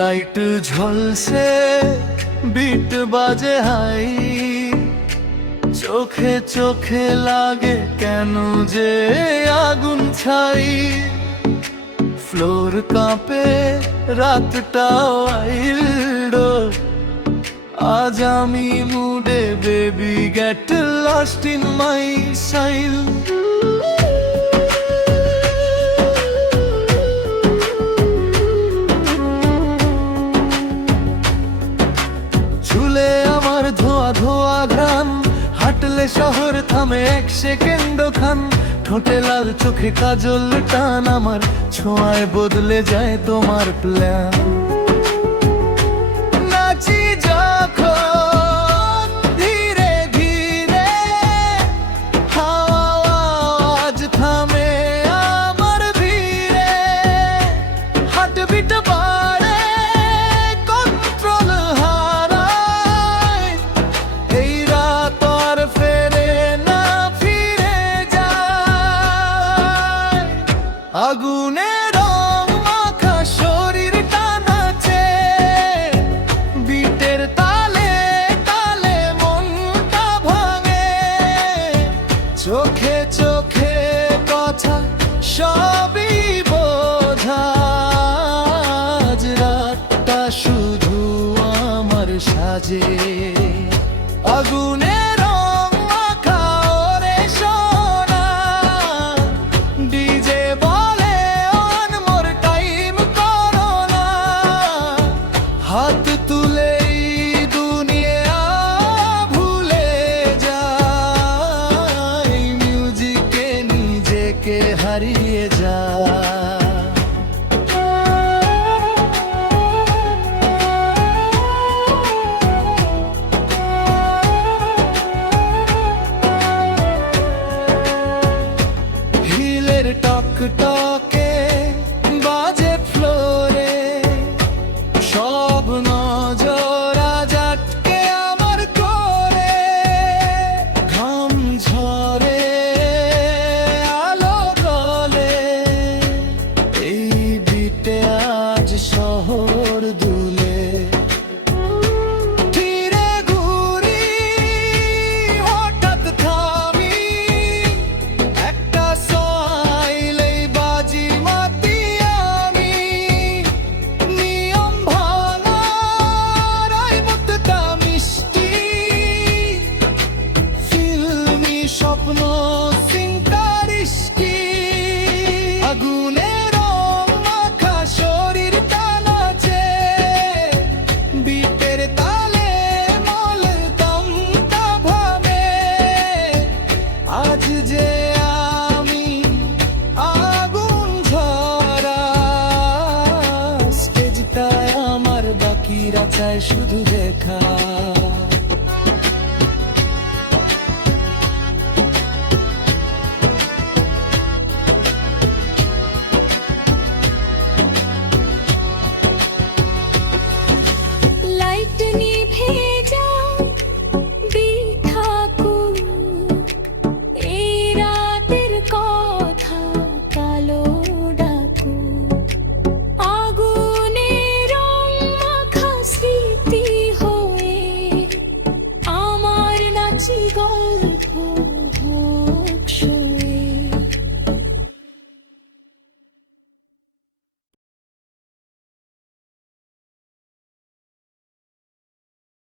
Light ঝলসে bit বাজে high, চোখে চোখে লাগে কেন যে আগুন ছাই। ফ্লোর কাঁপে রাতটাও আইল্ড, আজ আমি মুডে baby get lost in my সাইল। চুলে আমার ধোয়া ধোয়া ঘ্রাণ, হাঁটলে শহর থামে এক সেকেন্ড খান। ঠোঁটে লাল চোখে কাজল টান, আমার ছোঁয়ায় বদলে যায় তোমার প্ল্যান। নাচি যখন ধীরে ধীরে, হাওয়া আজ থামে আমার ভিড়ে। হার্টবিট বাড়ে, কন্ট্রোল হারায়, এই রাত আর ফেরে না, ফিরে যায়। আগুনে রং মাখা শরীর টানাচ্ছে, বিটের তালে তালে মনটা ভাঙে। চোখে চোখে কথা সবই বোঝা, আজ রাতটা শুধু আমার সাজে। আগুনে